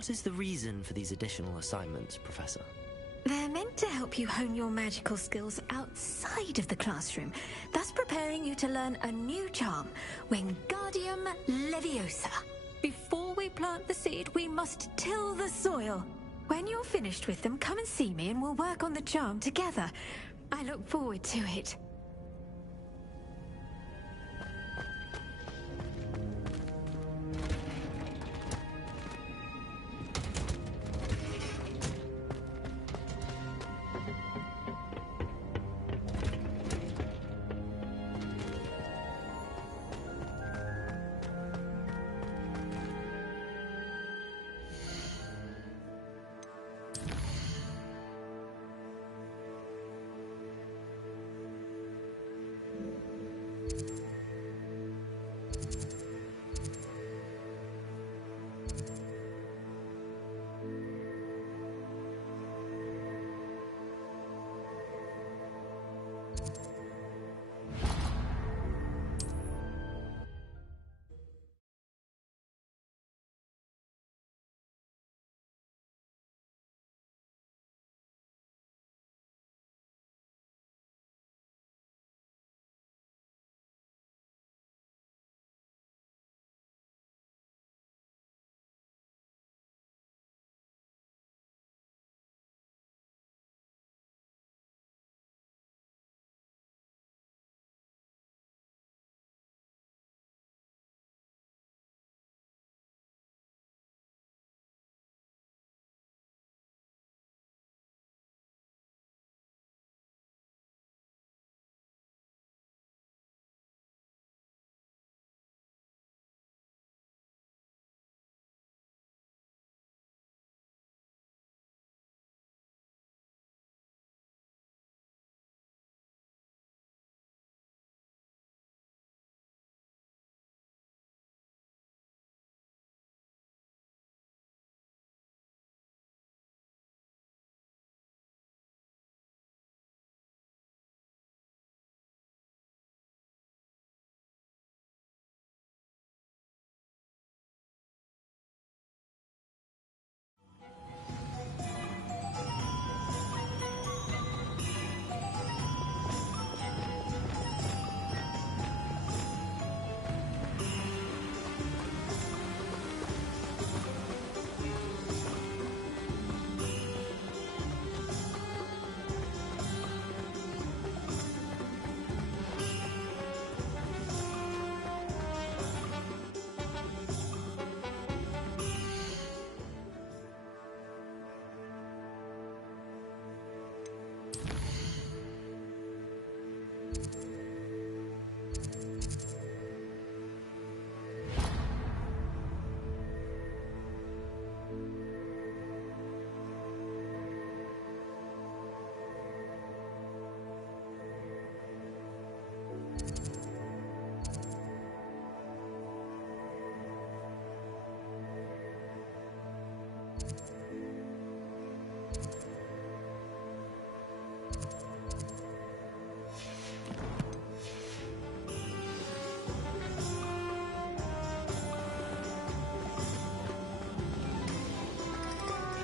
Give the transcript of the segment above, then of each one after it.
What is the reason for these additional assignments, Professor? They're meant to help you hone your magical skills outside of the classroom, thus preparing you to learn a new charm, Wingardium Leviosa. Before we plant the seed, we must till the soil. When you're finished with them, come and see me and we'll work on the charm together. I look forward to it.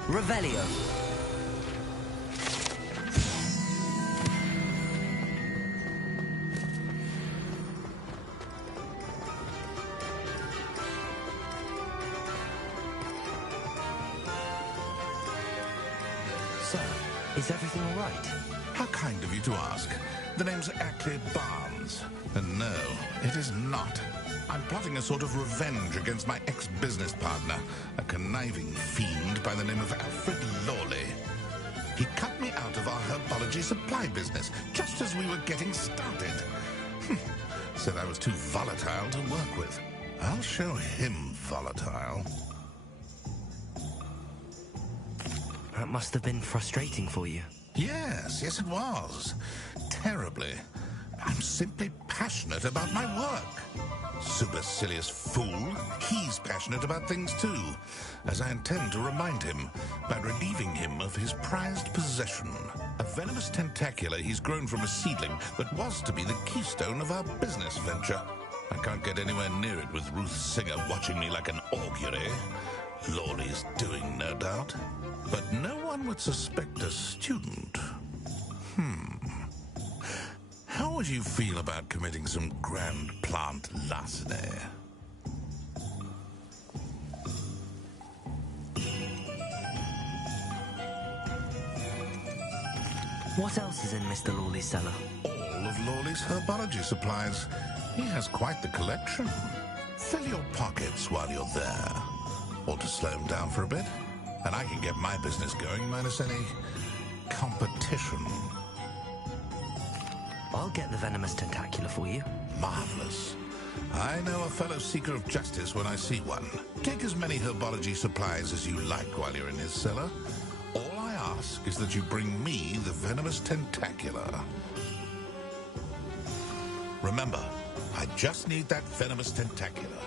Revelio. Sir, is everything all right? How kind of you to ask. The name's Ackley Barnes. And no, it is not. I'm plotting a sort of revenge against my ex-business partner, a conniving fiend by the name of Alfred Lawley. He cut me out of our herbology supply business just as we were getting started. Said I was too volatile to work with. I'll show him volatile. That must have been frustrating for you. Yes, it was. Terribly. I'm simply passionate about my work. Supercilious fool. He's passionate about things too, as I intend to remind him by relieving him of his prized possession. A venomous tentacula he's grown from a seedling that was to be the keystone of our business venture. I can't get anywhere near it with Ruth Singer watching me like an augury. Lawley's doing, no doubt. But no one would suspect a student. How would you feel about committing some grand plant larceny? What else is in Mr. Lawley's cellar? All of Lawley's herbology supplies. He has quite the collection. Fill your pockets while you're there. Or to slow him down for a bit. And I can get my business going minus any competition. I'll get the venomous tentacula for you. Marvelous. I know a fellow seeker of justice when I see one. Take as many herbology supplies as you like while you're in his cellar. All I ask is that you bring me the venomous tentacula. Remember, I just need that venomous tentacula.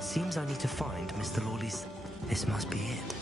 Seems I need to find Mr. Lawley's... This must be it.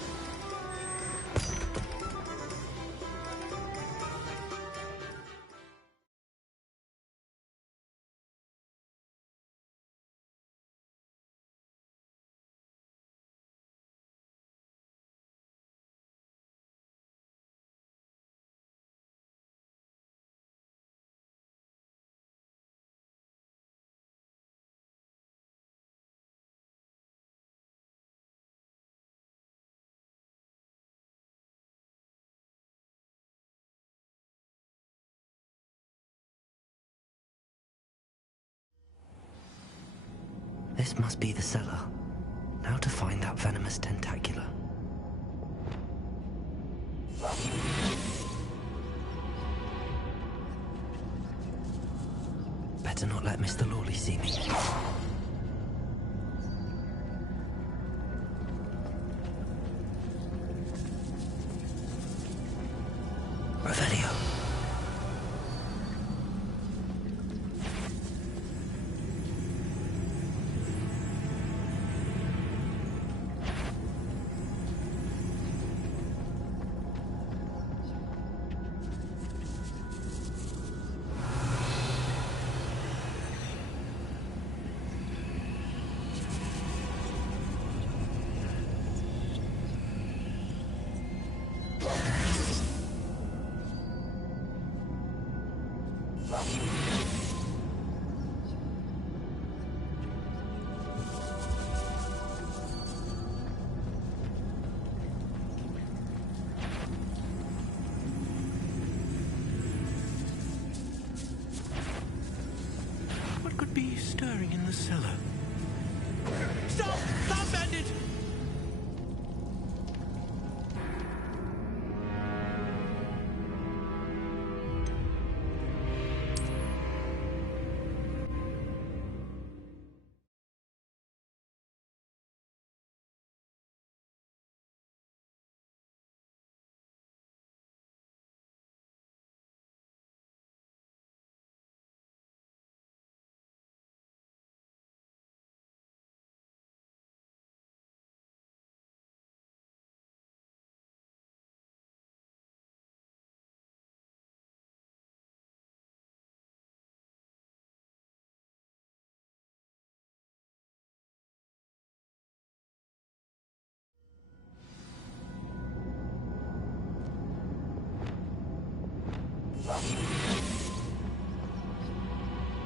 This must be the cellar. Now to find that venomous tentacula. Better not let Mr. Lawley see me. Revelio. What could be stirring in the cellar? Stop! Stop, bandit!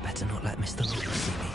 Better not let Mr. Lawley see me.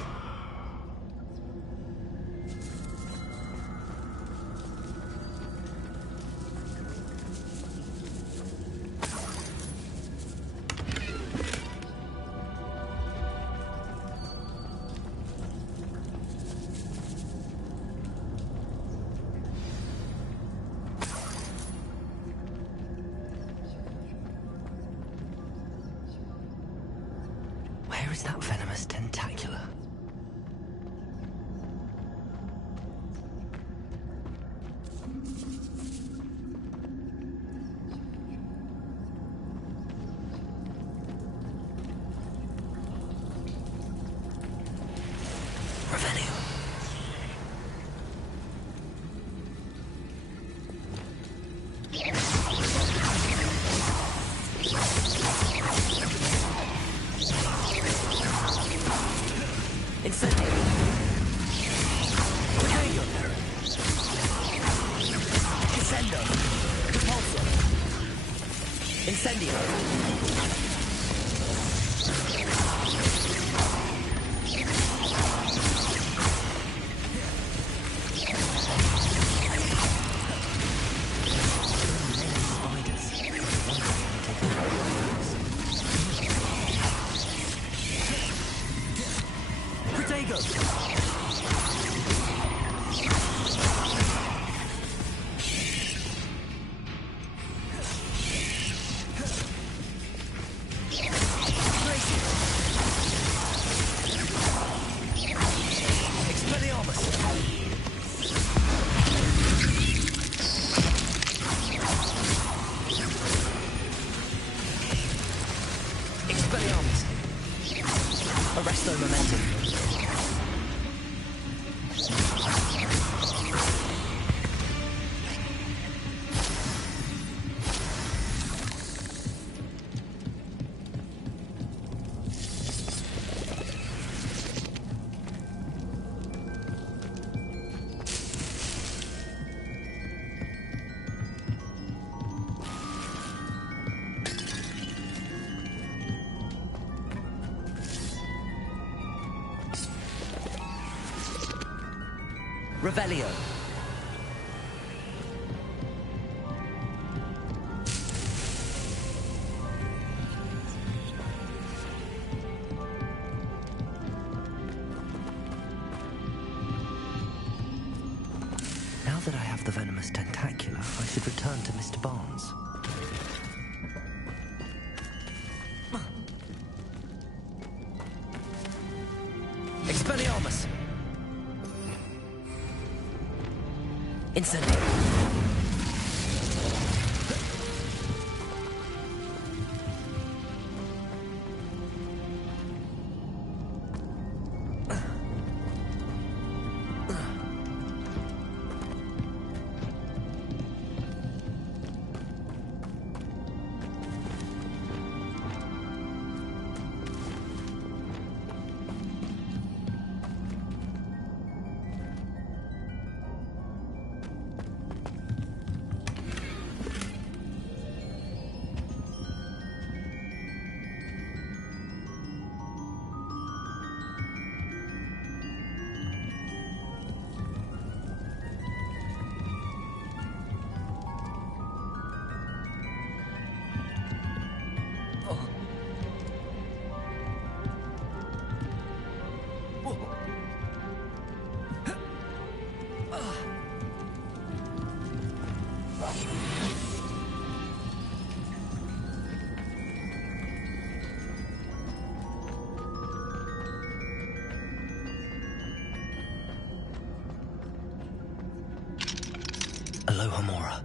Where is that venomous tentacula? Revelio. Incendio! Arresto momentum. Revelio. Now that I have the venomous tentacula, I should return to Mr. Barnes. Expelliarmus! Incendio! Alohomora.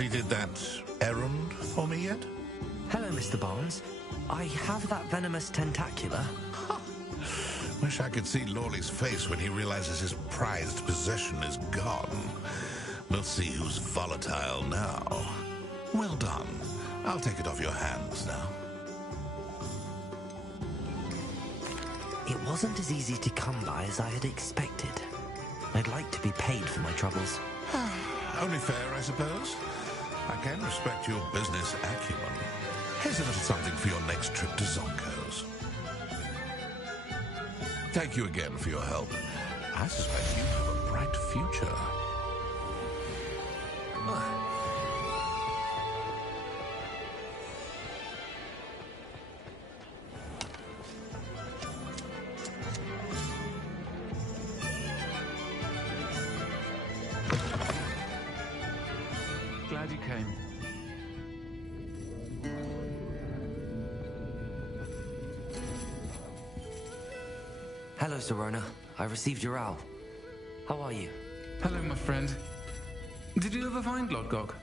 completed that errand for me yet? Hello, Mr. Barnes. I have that venomous tentacula. Wish I could see Lawley's face when he realizes his prized possession is gone. We'll see who's volatile now. Well done. I'll take it off your hands now. It wasn't as easy to come by as I had expected. I'd like to be paid for my troubles. Only fair, I suppose. I can respect your business acumen. Here's a little something for your next trip to Zonko's. Thank you again for your help. I suspect you have a bright future. Glad you came. Hello, Sirona. I received your owl. How are you? Hello, my friend. Did you ever find Lodgok?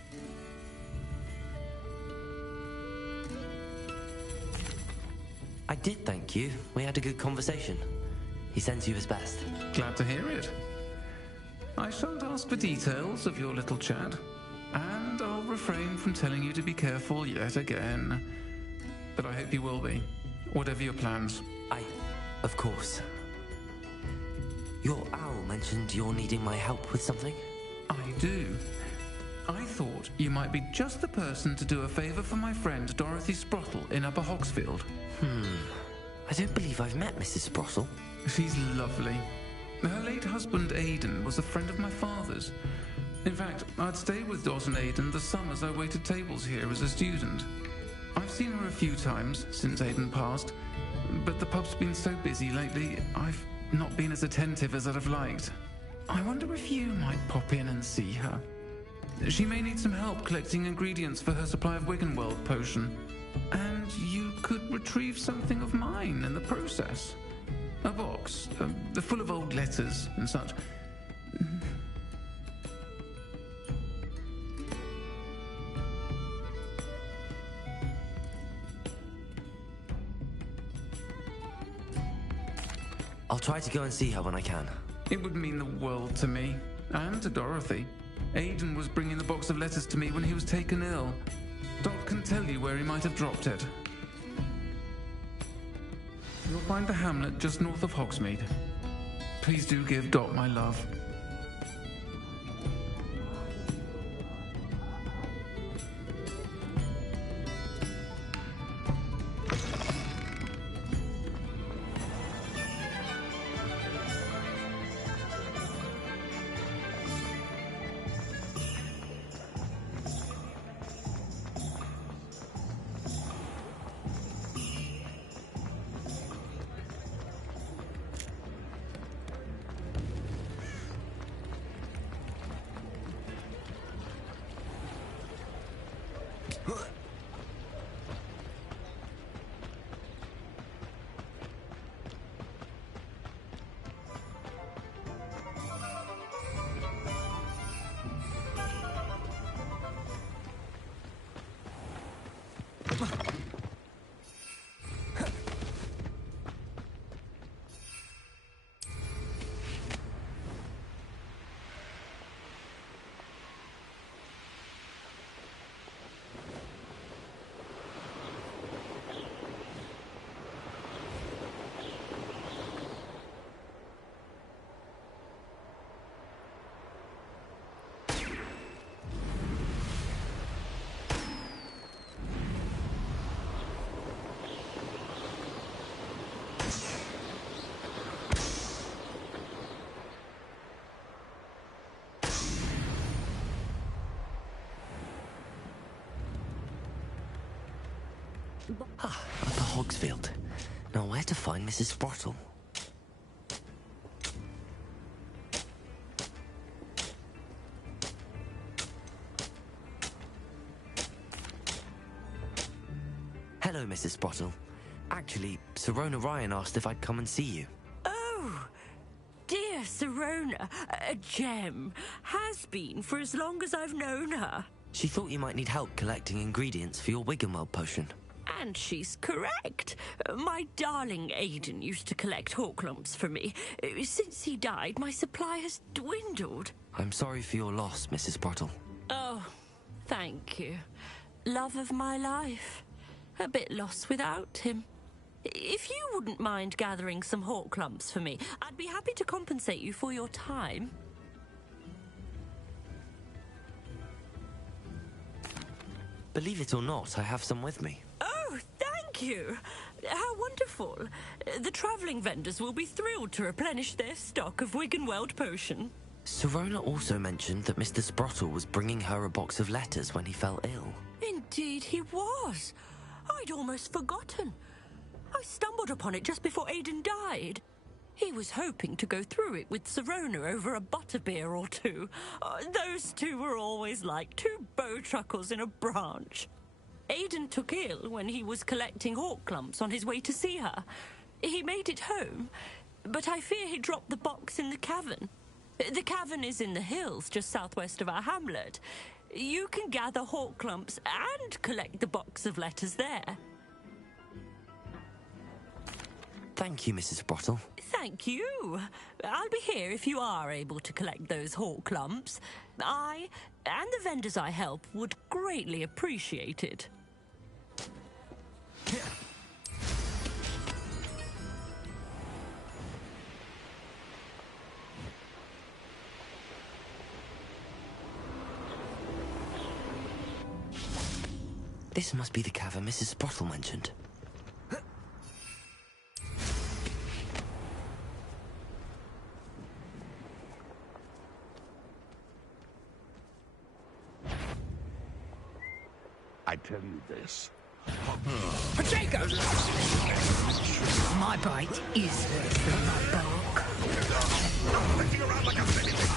I did, thank you. We had a good conversation. He sends you his best. Glad to hear it. I shan't ask for details of your little chat, and I'll refrain from telling you to be careful yet again. But I hope you will be, whatever your plans. Of course. Your owl mentioned you're needing my help with something? I do. I thought you might be just the person to do a favor for my friend Dorothy Sprottle in Upper Hogsfield. I don't believe I've met Mrs. Sprottle. She's lovely. Her late husband Aidan was a friend of my father's. In fact, I'd stayed with Dawson Aidan the summers I waited tables here as a student. I've seen her a few times since Aidan passed, but the pub's been so busy lately, I've not been as attentive as I'd have liked. I wonder if you might pop in and see her. She may need some help collecting ingredients for her supply of Wiggenweld potion. And you could retrieve something of mine in the process. A box, full of old letters and such. I'll try to go and see her when I can. It would mean the world to me, and to Dorothy. Aidan was bringing the box of letters to me when he was taken ill. Dot can tell you where he might have dropped it. You'll find the hamlet just north of Hogsmeade. Please do give Dot my love. Upper Hogsfield. Now where to find Mrs. Sprottle? Hello, Mrs. Sprottle. Actually, Sirona Ryan asked if I'd come and see you. Oh, dear Sirona, a gem. Has been for as long as I've known her. She thought you might need help collecting ingredients for your Wiggenweld potion. And she's correct. My darling Aiden used to collect hawk lumps for me. Since he died, my supply has dwindled. I'm sorry for your loss, Mrs. Sprottle. Oh, thank you. Love of my life. A bit lost without him. If you wouldn't mind gathering some hawk lumps for me, I'd be happy to compensate you for your time. Believe it or not, I have some with me. Oh, thank you. How wonderful. The travelling vendors will be thrilled to replenish their stock of Wiggenweld potion. Sirona also mentioned that Mr. Sprottle was bringing her a box of letters when he fell ill. Indeed he was. I'd almost forgotten. I stumbled upon it just before Aiden died. He was hoping to go through it with Sirona over a butterbeer or two. Those two were always like two bowtruckles in a branch. Aiden took ill when he was collecting hawk clumps on his way to see her. He made it home, but I fear he dropped the box in the cavern. The cavern is in the hills just southwest of our hamlet. You can gather hawk clumps and collect the box of letters there. Thank you, Mrs. Sprottle. Thank you. I'll be here if you are able to collect those hawk lumps. I and the vendors I help would greatly appreciate it. This must be the cavern Mrs. Sprottle mentioned. I tell you this. Potatoes! My bite is worse than my bark. I'm flicking around like a silly thing.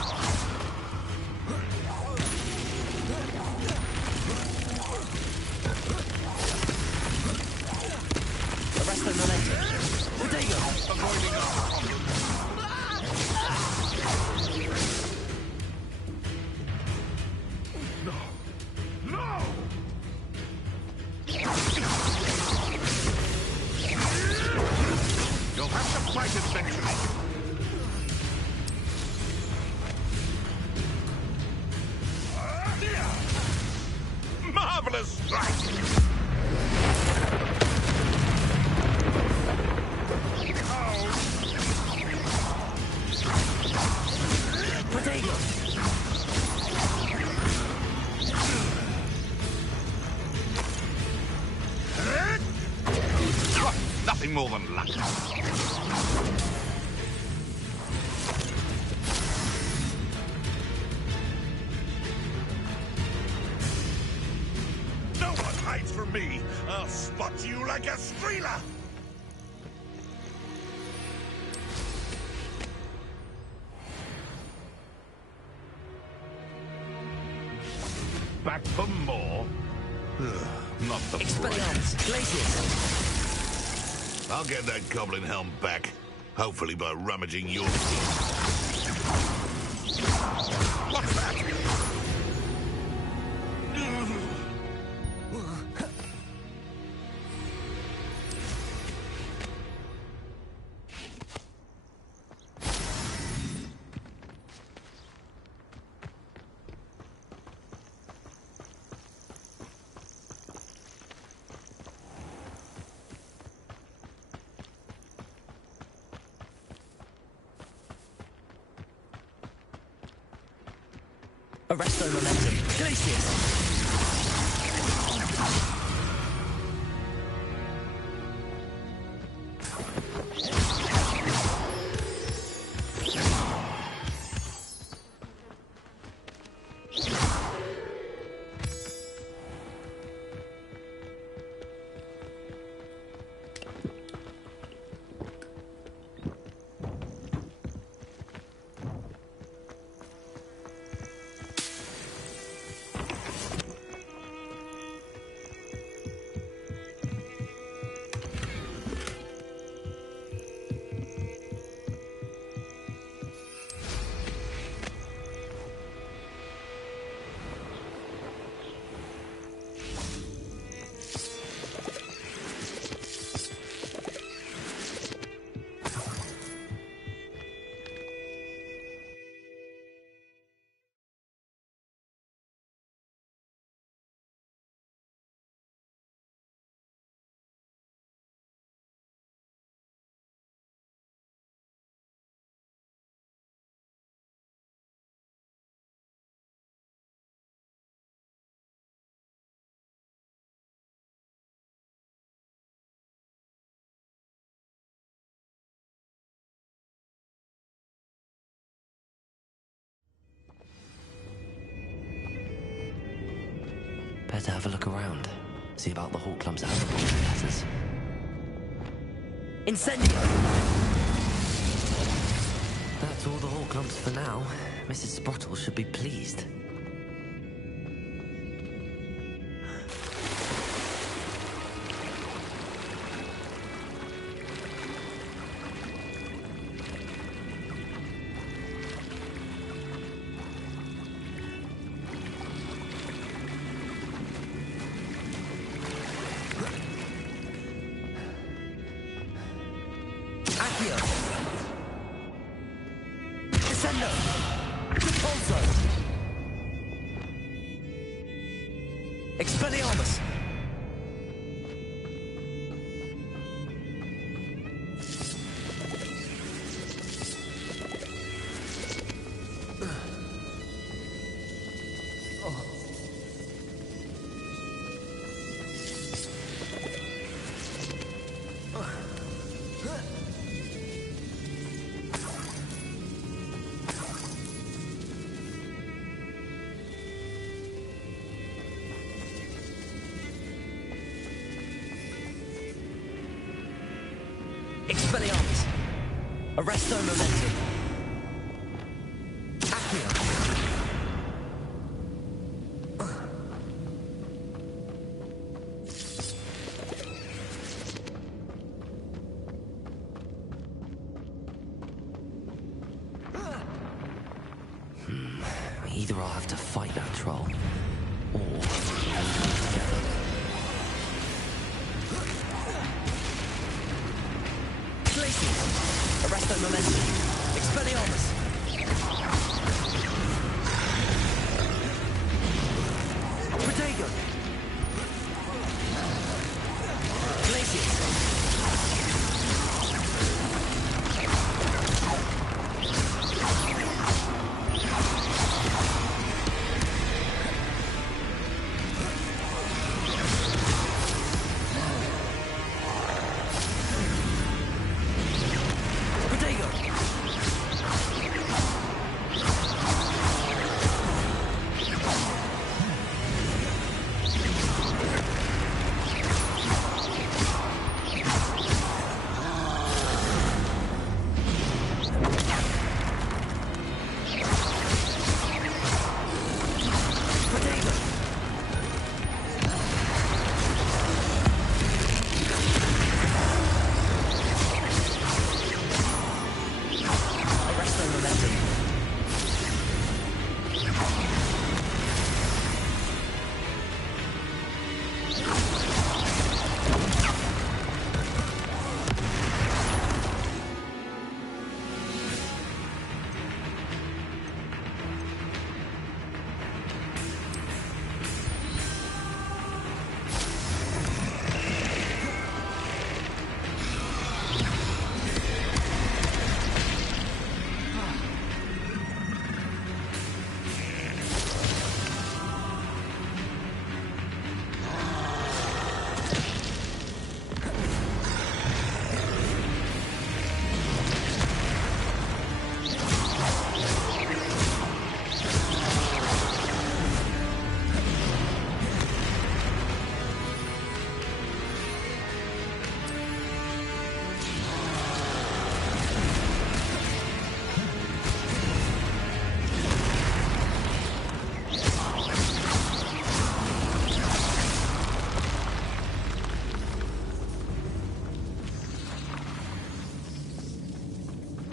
Arresto Momentum. Potato! Avoiding us. No! You'll have to fight eventually. Marvelous strike! Potato! Nothing more than luck. No one hides from me. I'll spot you like a streeler. Back for more? Not the Expelliarmus! Glacius! I'll get that goblin helm back. Hopefully by rummaging your... What's that? Arresto Momentum. Glacius! better have a look around. See about the Hawk Clump's alphabet letters. Incendio! That's all the Hawk Clumps for now. Mrs. Sprottle should be pleased. Expelliarmus! Expelliarmus! Arresto Momentum! Accio! Either I'll have to fight that troll, or we'll do it together. Glacius! Arresto Momentum! Expelliarmus! Protego! Glacius!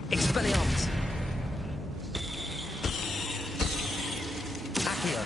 Expelliarmus! Accio!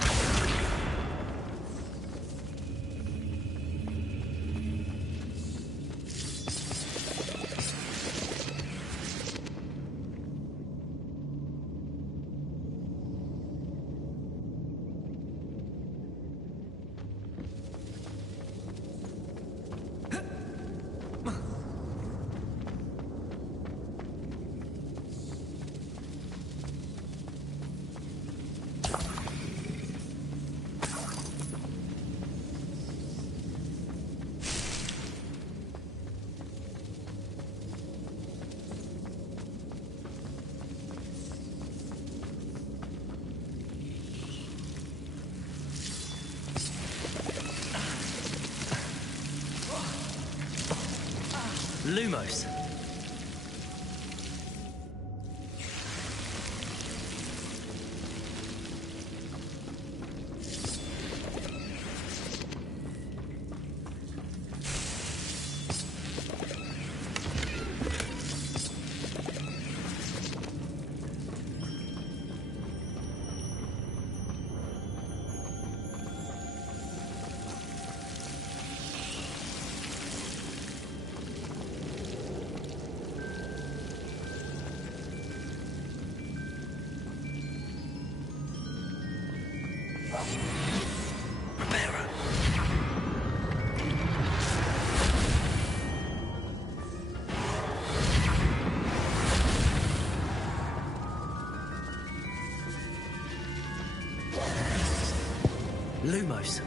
Lumos. Lumos.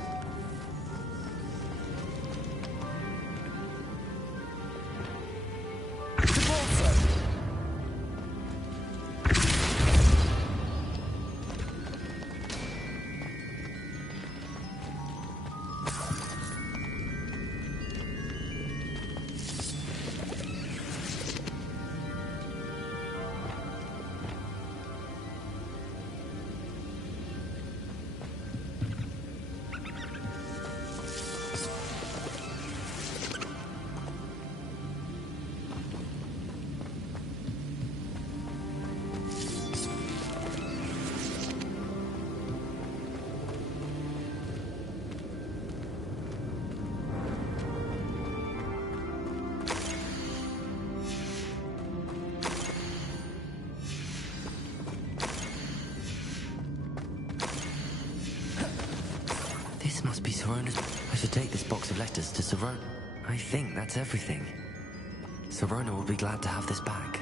This must be Sirona's. I should take this box of letters to Sirona. I think that's everything. Sirona will be glad to have this back.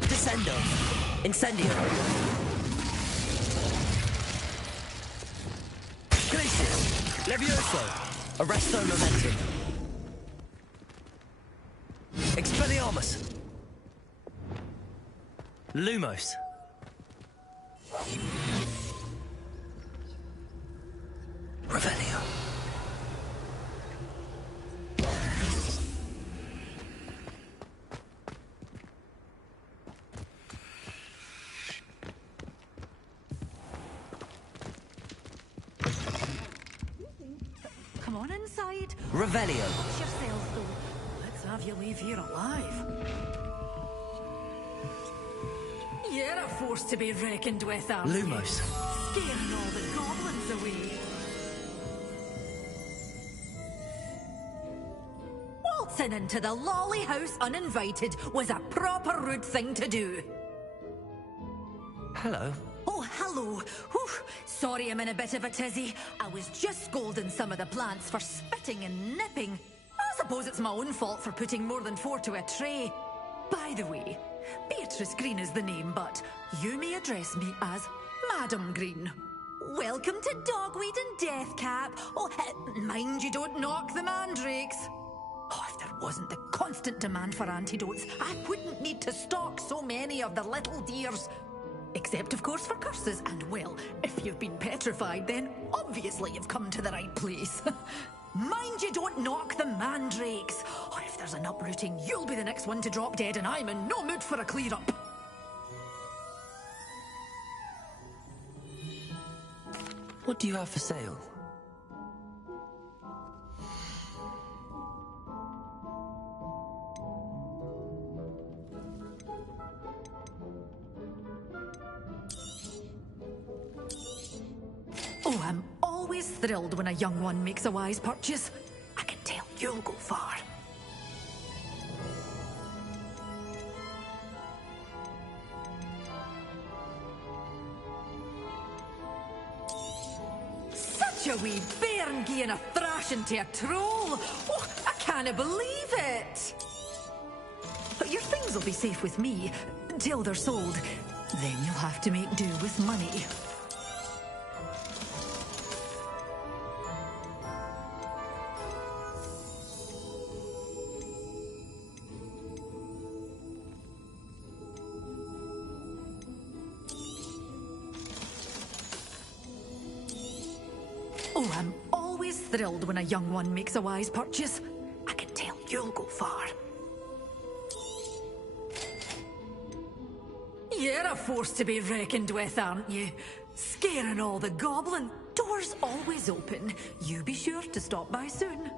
Descendo. Incendio. Glacius. Levioso. Arresto momentum. Expelliarmus. Lumos. Revelio. Come on inside. Revelio. Watch yourself, though. Let's have you leave here alive. You're a force to be reckoned with, aren't you? Lumos. Scaring all the goblins away. Waltzing into the lolly house uninvited was a proper rude thing to do. hello. Oh, hello. Whew. Sorry I'm in a bit of a tizzy. I was just scolding some of the plants for spitting and nipping. I suppose it's my own fault for putting more than 4 to a tray. By the way, Beatrice Green is the name, but you may address me as Madam Green. Welcome to Dogweed and Deathcap. Oh, mind you don't knock the mandrakes. Oh, if there wasn't the constant demand for antidotes, I wouldn't need to stock so many of the little dears. Except, of course, for curses. And, well, if you've been petrified, then obviously you've come to the right place. Mind you don't knock the mandrakes. Or if there's an uprooting, you'll be the next one to drop dead, and I'm in no mood for a clear-up. What do you have for sale? Oh, I'm always thrilled when a young one makes a wise purchase. I can tell you'll go far. Such a wee bairn gieing a thrashing to a troll. Oh, I can't believe it. But your things will be safe with me till they're sold. Then you'll have to make do with money. Oh, I'm always thrilled when a young one makes a wise purchase. I can tell you'll go far. You're a force to be reckoned with, aren't you? Scaring all the goblin. Doors always open. You be sure to stop by soon.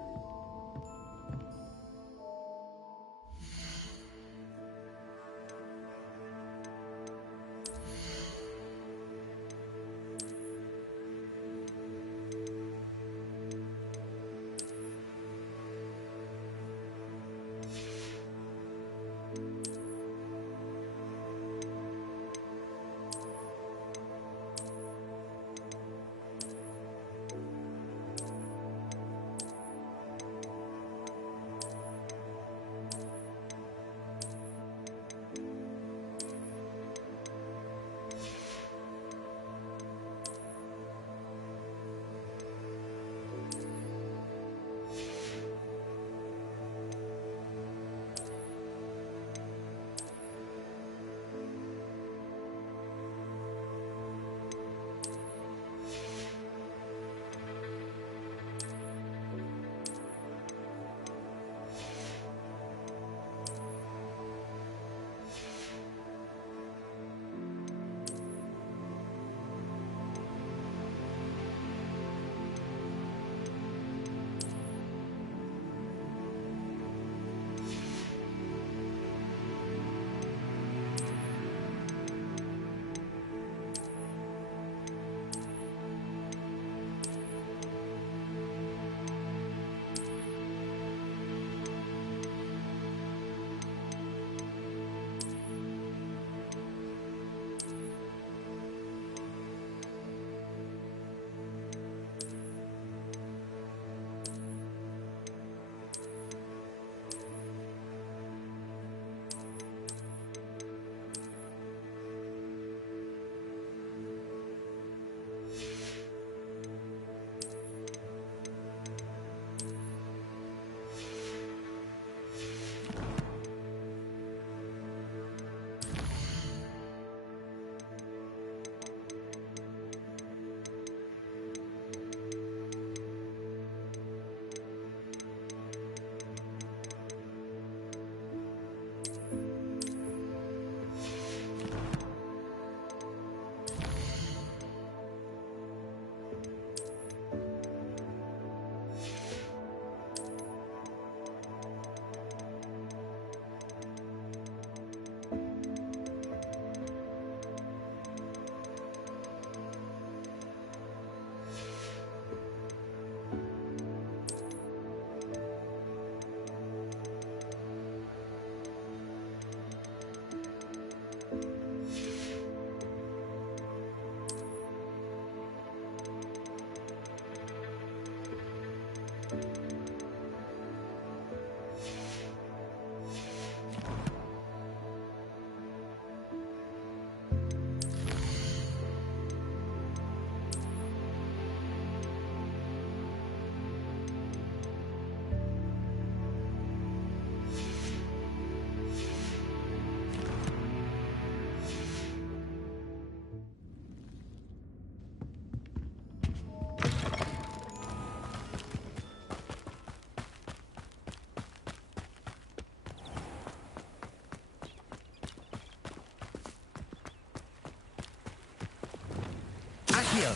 Accio!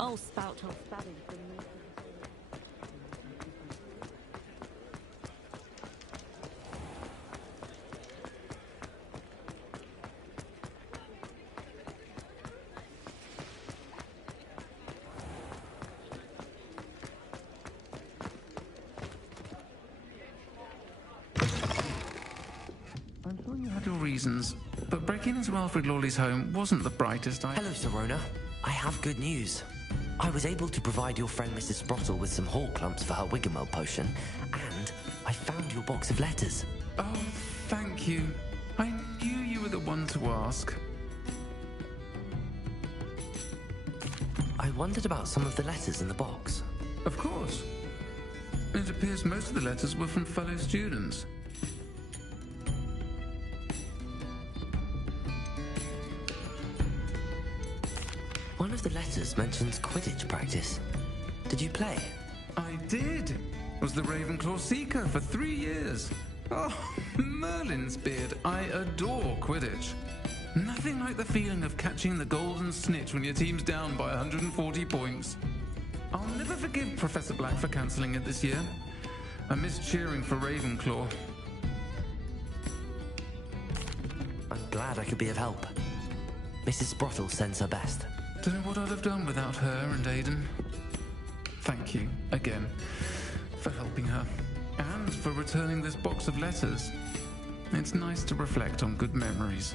I'll spout off spabbing from me. I'm sure you had your reasons, but breaking into Alfred Lawley's home wasn't the brightest I... Hello, Sirona. I have good news. I was able to provide your friend Mrs. Sprottle with some hall clumps for her Wiggamel potion, and I found your box of letters. Oh, thank you. I knew you were the one to ask. I wondered about some of the letters in the box. Of course. It appears most of the letters were from fellow students. One of the letters mentions Quidditch practice. Did you play? I did. Was the Ravenclaw Seeker for 3 years. Oh, Merlin's beard. I adore Quidditch. Nothing like the feeling of catching the golden snitch when your team's down by 140 points. I'll never forgive Professor Black for cancelling it this year. I miss cheering for Ravenclaw. I'm glad I could be of help. Mrs. Sprottle sends her best. Don't know what I'd have done without her and Aidan. Thank you, again, for helping her. And for returning this box of letters. It's nice to reflect on good memories.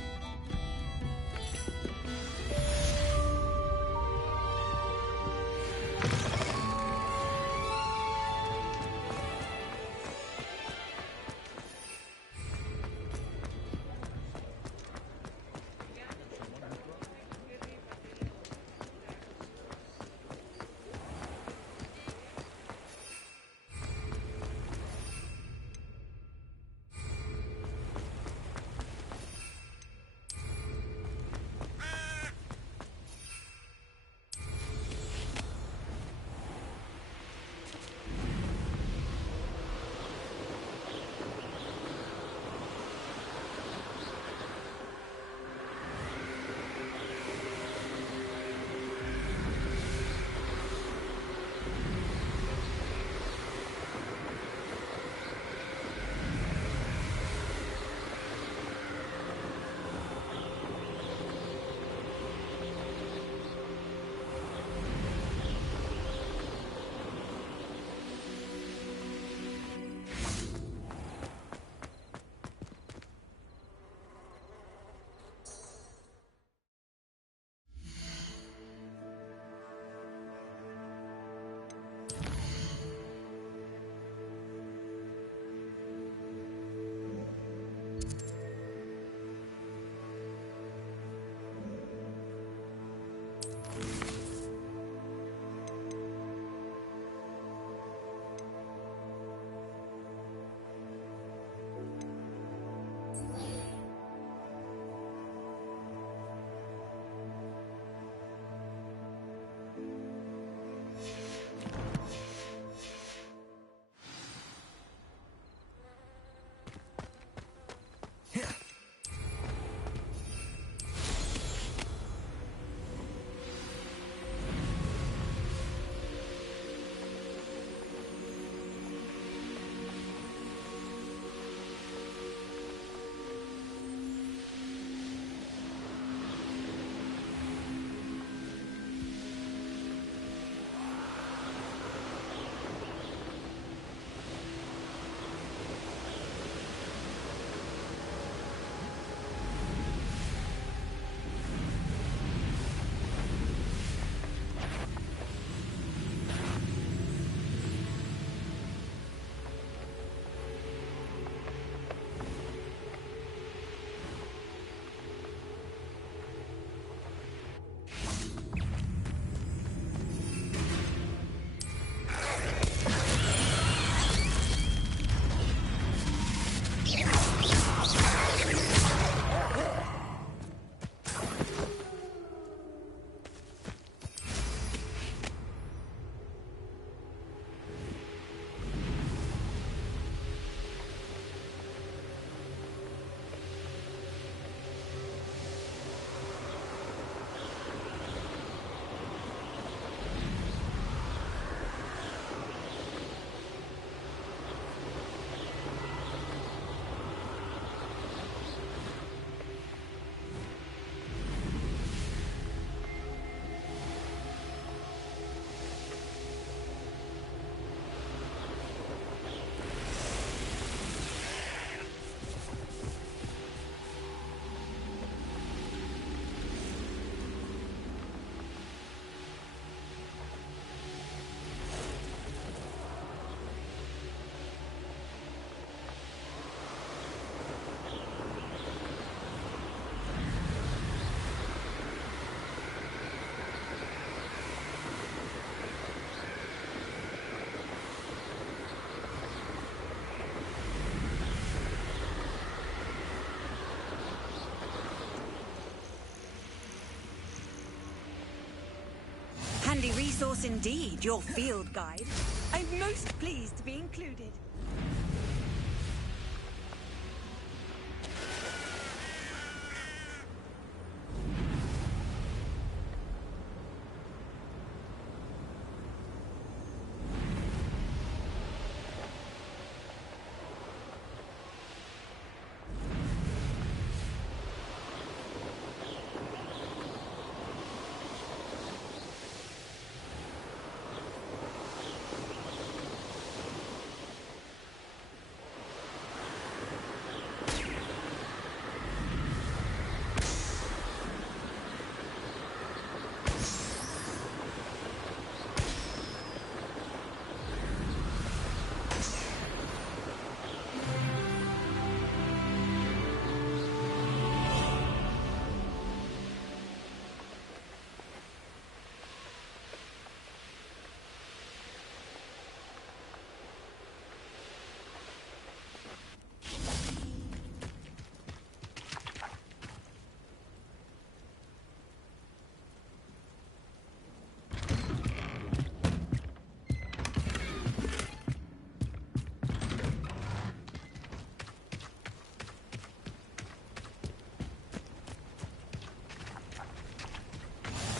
handy resource indeed, your field guide. I'm most pleased to be included.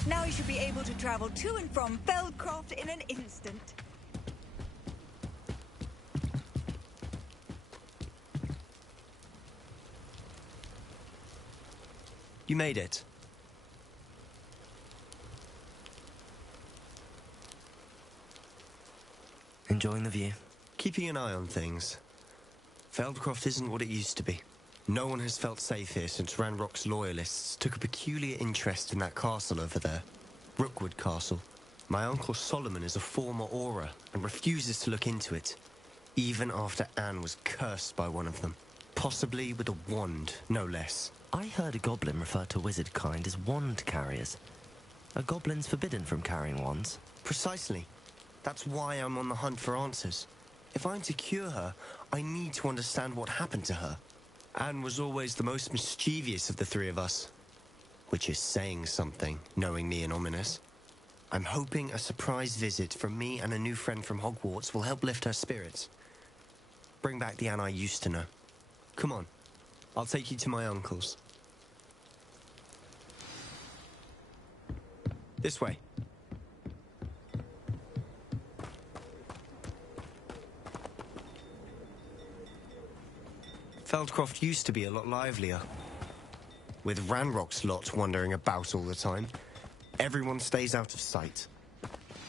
Now you should be able to travel to and from Feldcroft in an instant. You made it. Enjoying the view? Keeping an eye on things. Feldcroft isn't what it used to be. No one has felt safe here since Ranrock's loyalists took a peculiar interest in that castle over there. Rookwood Castle. My uncle Solomon is a former Auror and refuses to look into it, even after Anne was cursed by one of them. Possibly with a wand, no less. I heard a goblin refer to wizard kind as wand carriers. Are goblins forbidden from carrying wands? Precisely. That's why I'm on the hunt for answers. If I'm to cure her, I need to understand what happened to her. Anne was always the most mischievous of the three of us. Which is saying something, knowing me and Ominous. I'm hoping a surprise visit from me and a new friend from Hogwarts will help lift her spirits. Bring back the Anne I used to know. Come on, I'll take you to my uncle's. This way. Feldcroft used to be a lot livelier. With Ranrock's lot wandering about all the time, everyone stays out of sight.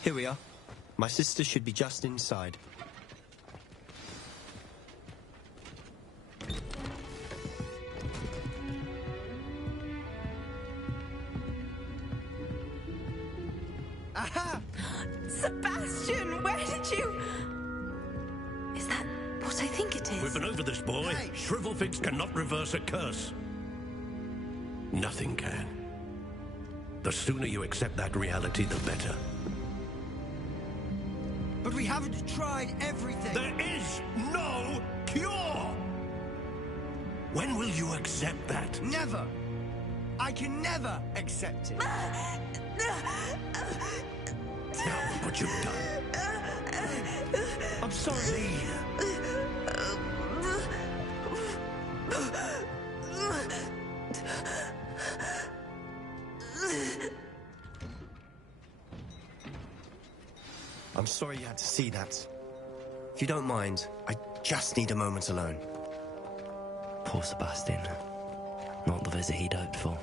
Here we are. My sister should be just inside. Aha! Sebastian, where did you... Is that what I think it is? We've been over this, boy. Hey. Shrivelfix cannot reverse a curse. Nothing can. The sooner you accept that reality, the better. But we haven't tried everything. There is no cure! When will you accept that? Never. I can never accept it. Now, what you've done. I'm sorry. I'm sorry you had to see that. If you don't mind, I just need a moment alone. Poor Sebastian. Not the visit he'd hoped for.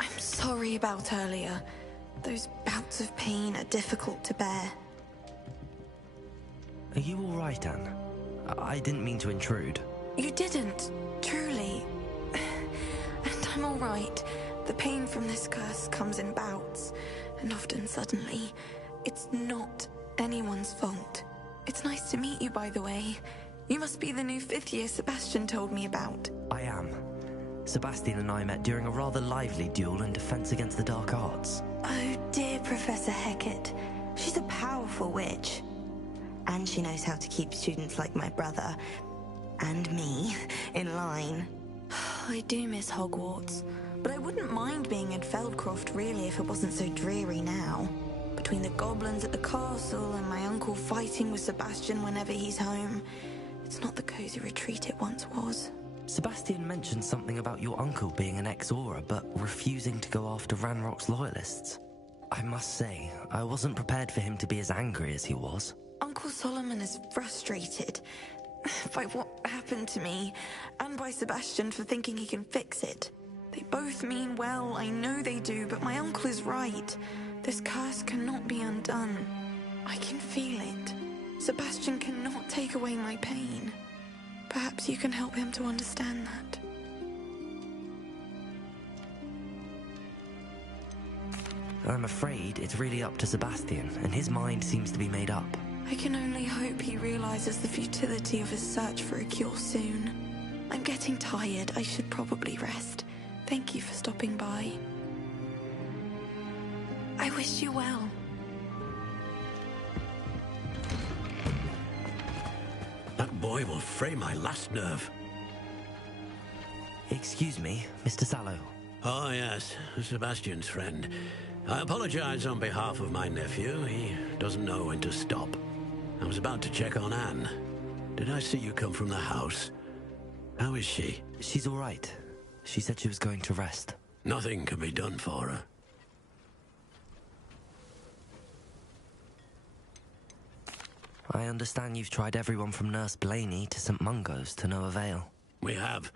I'm sorry about earlier. Those bouts of pain are difficult to bear. Are you all right, Anne? I didn't mean to intrude. You didn't, truly. And I'm all right. The pain from this curse comes in bouts, and often suddenly. It's not anyone's fault. It's nice to meet you, by the way. You must be the new 5th year Sebastian told me about. I am. Sebastian and I met during a rather lively duel in Defense Against the Dark Arts. Oh, dear Professor Hecat. She's a powerful witch. And she knows how to keep students like my brother, and me, in line. I do miss Hogwarts, But I wouldn't mind being in Feldcroft, really, if it wasn't so dreary now. Between the goblins at the castle and my uncle fighting with Sebastian whenever he's home, it's not the cozy retreat it once was. Sebastian mentioned something about your uncle being an ex-Auror, but refusing to go after Ranrock's loyalists. I must say, I wasn't prepared for him to be as angry as he was. Uncle Solomon is frustrated by what happened to me, and by Sebastian for thinking he can fix it. They both mean well, I know they do, but my uncle is right. This curse cannot be undone. I can feel it. Sebastian cannot take away my pain. Perhaps you can help him to understand that. I'm afraid it's really up to Sebastian, and his mind seems to be made up. I can only hope he realizes the futility of his search for a cure soon. I'm getting tired. I should probably rest. Thank you for stopping by. I wish you well. That boy will fray my last nerve. Excuse me, Mr. Sallow. Oh, yes, Sebastian's friend. I apologize on behalf of my nephew. He doesn't know when to stop. I was about to check on Anne. Did I see you come from the house? How is she? She's all right. She said she was going to rest. Nothing can be done for her. I understand you've tried everyone from Nurse Blaney to St. Mungo's to no avail. We have.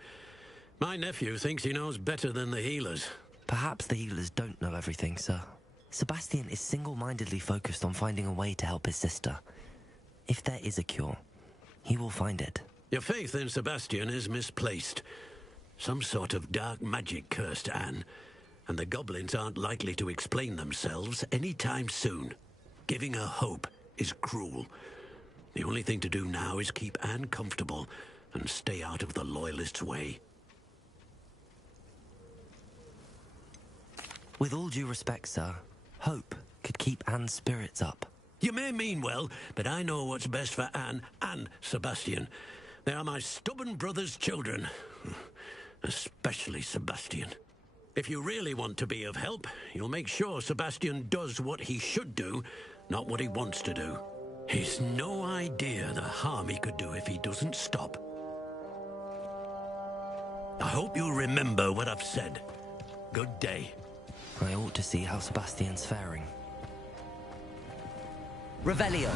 My nephew thinks he knows better than the healers. Perhaps the healers don't know everything, sir. Sebastian is single-mindedly focused on finding a way to help his sister. If there is a cure, he will find it. Your faith in Sebastian is misplaced. Some sort of dark magic cursed Anne, and the goblins aren't likely to explain themselves anytime soon. Giving her hope is cruel. The only thing to do now is keep Anne comfortable and stay out of the Loyalists' way. With all due respect, sir, hope could keep Anne's spirits up. You may mean well, but I know what's best for Anne and Sebastian. They are my stubborn brother's children. Especially Sebastian. If you really want to be of help, you'll make sure Sebastian does what he should do, not what he wants to do. He's no idea the harm he could do if he doesn't stop. I hope you'll remember what I've said. Good day. I ought to see how Sebastian's faring. Revelio!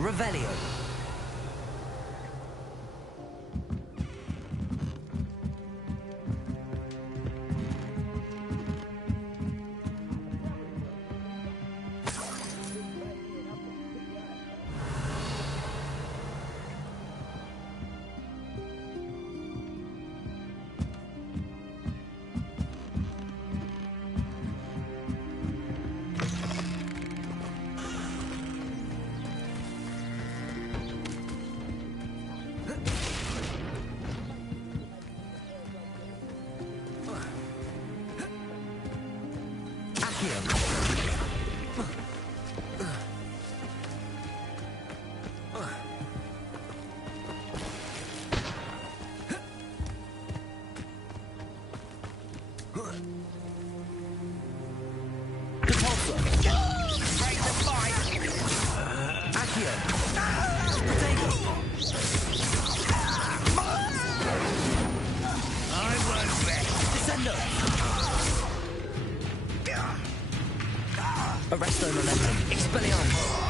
Revelio. Arresto momentum. Expelliarmus.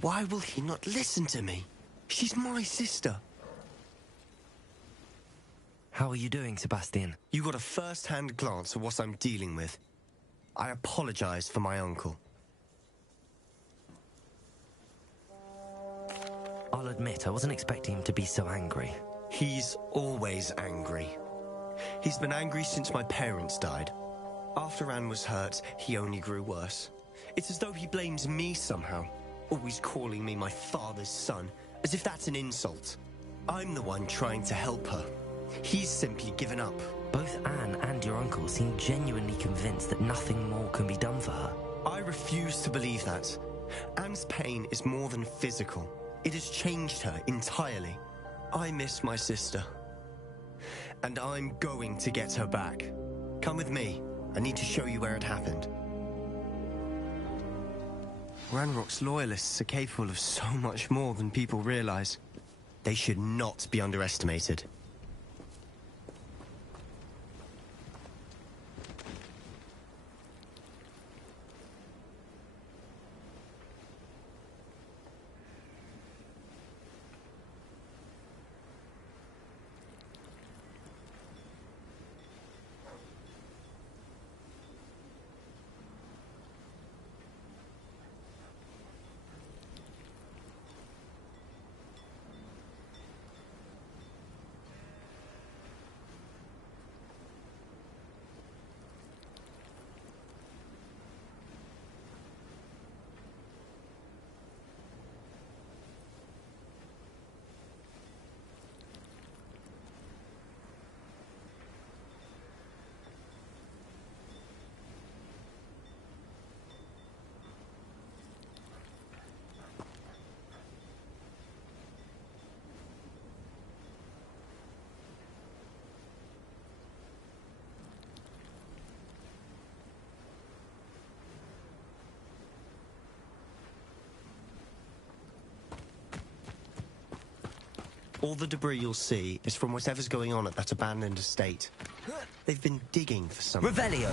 Why will he not listen to me? She's my sister. How are you doing, Sebastian? You got a first-hand glance at what I'm dealing with. I apologize for my uncle. I'll admit, I wasn't expecting him to be so angry. He's always angry. He's been angry since my parents died. After Anne was hurt, he only grew worse. It's as though he blames me somehow, always calling me my father's son, as if that's an insult. I'm the one trying to help her. He's simply given up. Both Anne and your uncle seem genuinely convinced that nothing more can be done for her. I refuse to believe that. Anne's pain is more than physical. It has changed her entirely. I miss my sister. And I'm going to get her back. Come with me. I need to show you where it happened. Ranrock's loyalists are capable of so much more than people realize. They should not be underestimated. All the debris you'll see is from whatever's going on at that abandoned estate. They've been digging for something. Revelio!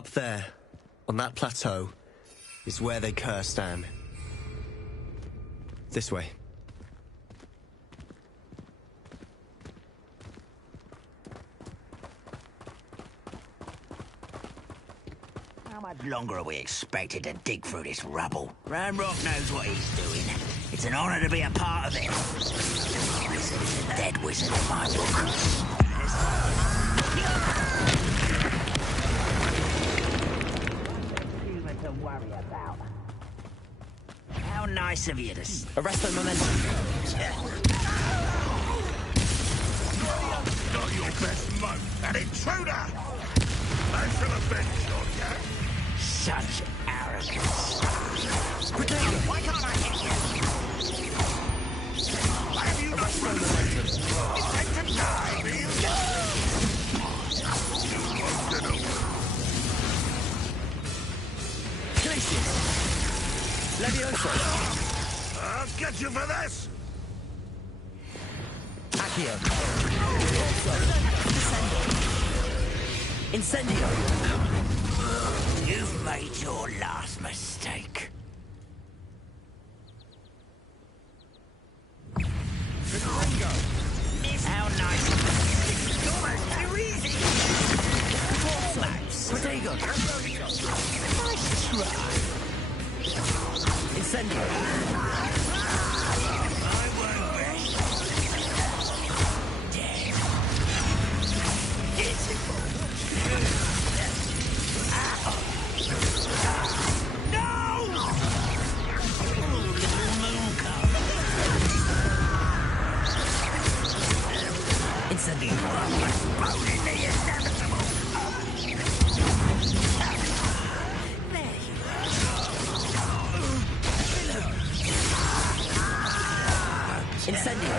Up there, on that plateau, is where they cursed Anne. This way. How much longer are we expected to dig through this rubble? Ranrock knows what he's doing. It's an honor to be a part of it. Wizard is a dead wizard in my book. To worry about. How nice of you to arrest momentum. Not your best monk, an intruder! I shall avenge your death. Such arrogance. Why can't I hit you? Why have you not momentum? It's meant to die, do you? Leviosa! I'll get you for this! Accio! Incendio! You've made your last mistake. How nice. It's almost too easy. Almost. Protego! Nice try. Incendio! I won't rest. Damn. Beautiful. No! Ooh, little moon cub. Incendio! Exploding the inevitable. Incendio!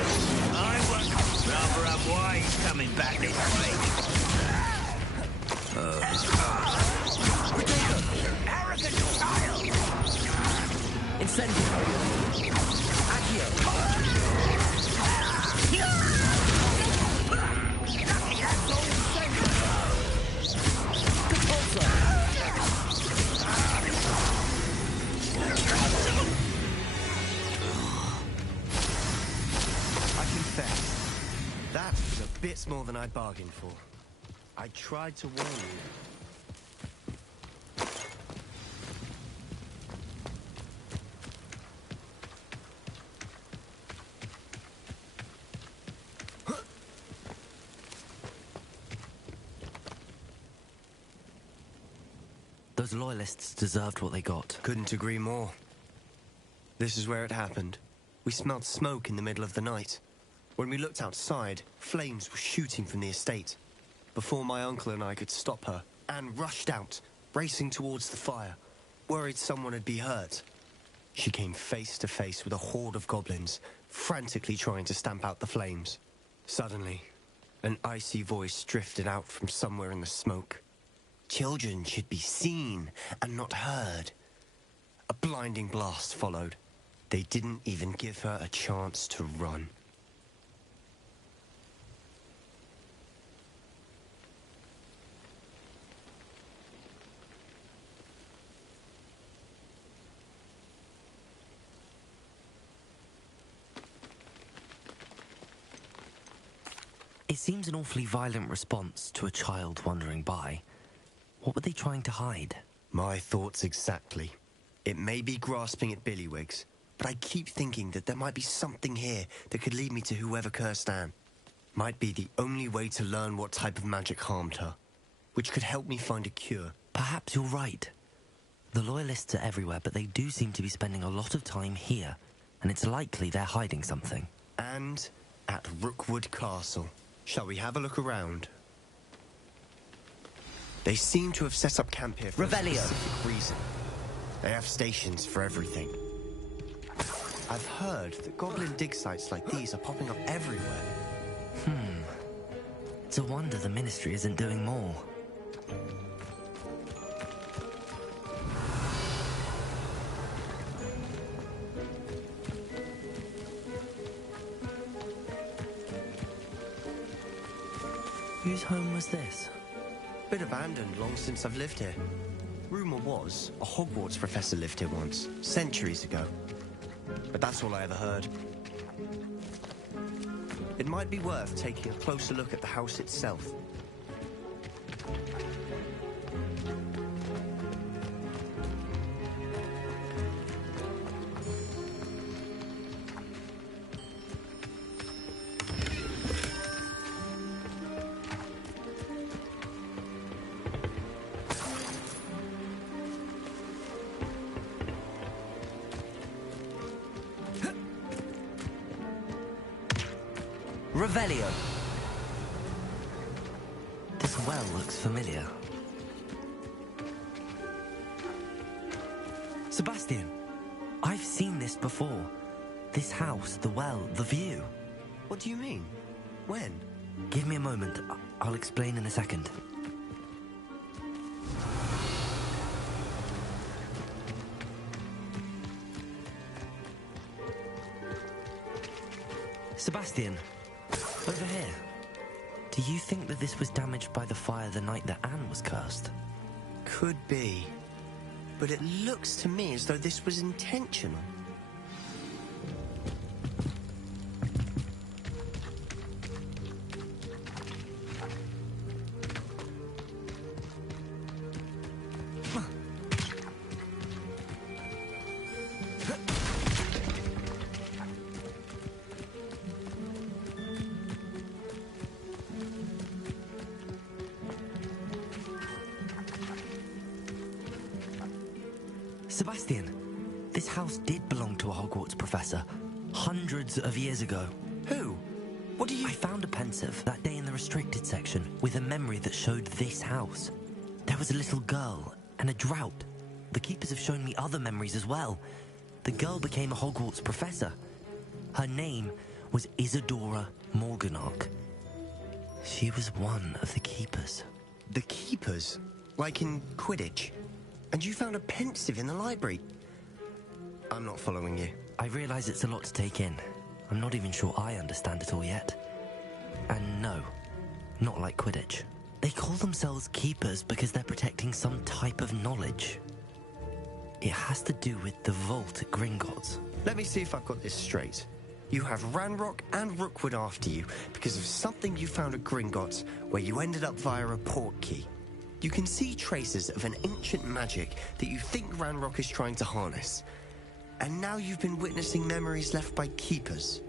I won't. Rather unwise coming back this way. Arrogant child! Incendio! Accio! Lucky that's all I confess, that was a bit more than I bargained for. I tried to warn you. Those loyalists deserved what they got. Couldn't agree more. This is where it happened. We smelled smoke in the middle of the night. When we looked outside, flames were shooting from the estate. Before my uncle and I could stop her, Anne rushed out, racing towards the fire, worried someone had been hurt. She came face to face with a horde of goblins, frantically trying to stamp out the flames. Suddenly, an icy voice drifted out from somewhere in the smoke. Children should be seen and not heard. A blinding blast followed. They didn't even give her a chance to run. It seems an awfully violent response to a child wandering by. What were they trying to hide? My thoughts exactly. It may be grasping at Billywigs, but I keep thinking that there might be something here that could lead me to whoever cursed Anne. Might be the only way to learn what type of magic harmed her, which could help me find a cure. Perhaps you're right. The Loyalists are everywhere, but they do seem to be spending a lot of time here, and it's likely they're hiding something. And at Rookwood Castle. Shall we have a look around? They seem to have set up camp here for Revelio. a specific reason. They have stations for everything. I've heard that goblin dig sites like these are popping up everywhere. It's a wonder the Ministry isn't doing more. Whose home was this? Bit abandoned long since I've lived here. Rumour was, a Hogwarts professor lived here once, centuries ago. But that's all I ever heard. It might be worth taking a closer look at the house itself. Revelio. This well looks familiar. Sebastian, I've seen this before. This house, the well, the view. What do you mean? When? Give me a moment. I'll explain in a second. Sebastian, over here. Do you think that this was damaged by the fire the night that Anne was cursed? Could be. But it looks to me as though this was intentional. Sebastian, this house did belong to a Hogwarts professor, hundreds of years ago. Who? What do you... I found a pensive that day in the restricted section with a memory that showed this house. There was a little girl and a drought. The keepers have shown me other memories as well. The girl became a Hogwarts professor. Her name was Isadora Morganach. She was one of the keepers. The keepers? Like in Quidditch? And you found a pensive in the library? I'm not following you. I realize it's a lot to take in. I'm not even sure I understand it all yet. And no, not like Quidditch. They call themselves keepers because they're protecting some type of knowledge. It has to do with the vault at Gringotts. Let me see if I've got this straight. You have Ranrock and Rookwood after you because of something you found at Gringotts where you ended up via a portkey. You can see traces of an ancient magic that you think Ranrock is trying to harness. And now you've been witnessing memories left by keepers.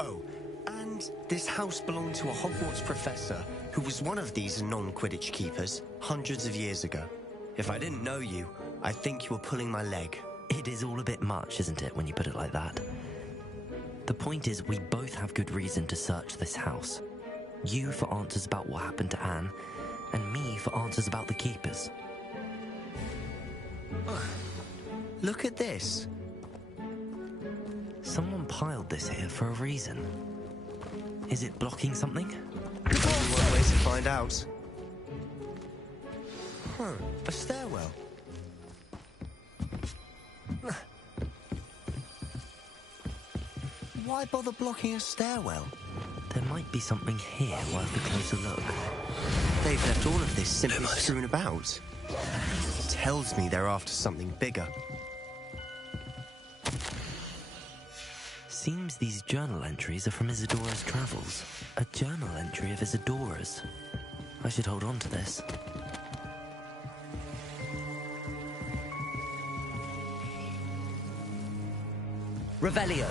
Oh, and this house belonged to a Hogwarts professor who was one of these non-Quidditch keepers hundreds of years ago. If I didn't know you, I'd think you were pulling my leg. It is all a bit much, isn't it, when you put it like that? The point is, we both have good reason to search this house. You for answers about what happened to Anne, and me for answers about the keepers. Look at this. Someone piled this here for a reason. Is it blocking something? Only one way to find out. A stairwell. Why bother blocking a stairwell? There might be something here worth a closer look. They've left all of this simply strewn about. It tells me they're after something bigger. Seems these journal entries are from Isadora's travels. A journal entry of Isadora's. I should hold on to this. Revelio.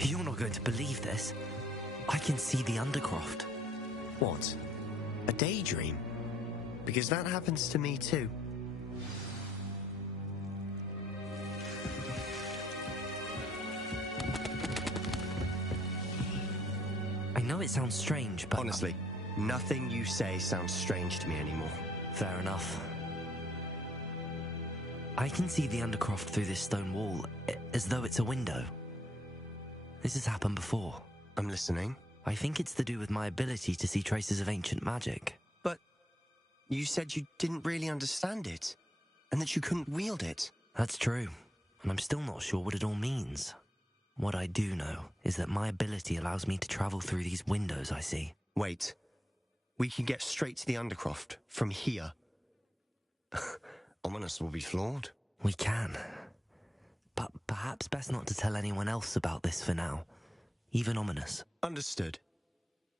You're not going to believe this. I can see the Undercroft. What? A daydream? Because that happens to me too. I know it sounds strange, but... Honestly, nothing you say sounds strange to me anymore. Fair enough. I can see the Undercroft through this stone wall, as though it's a window. This has happened before. I'm listening. I think it's to do with my ability to see traces of ancient magic. But you said you didn't really understand it, and that you couldn't wield it. That's true, and I'm still not sure what it all means. What I do know is that my ability allows me to travel through these windows I see. Wait. We can get straight to the Undercroft from here. Ominous will be floored. We can. But perhaps best not to tell anyone else about this for now. Even Ominous. Understood.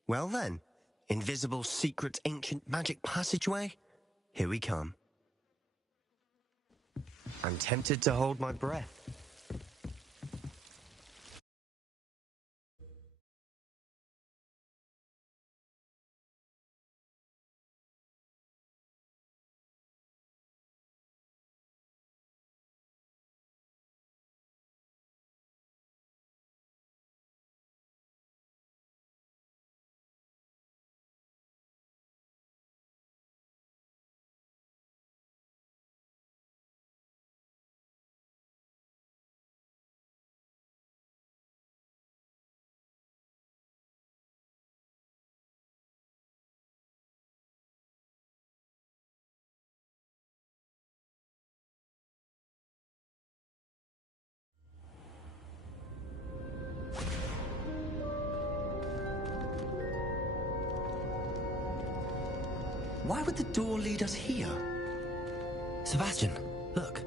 Well then, invisible, secret, ancient magic passageway? Here we come. I'm tempted to hold my breath. Why would the door lead us here? Sebastian, look.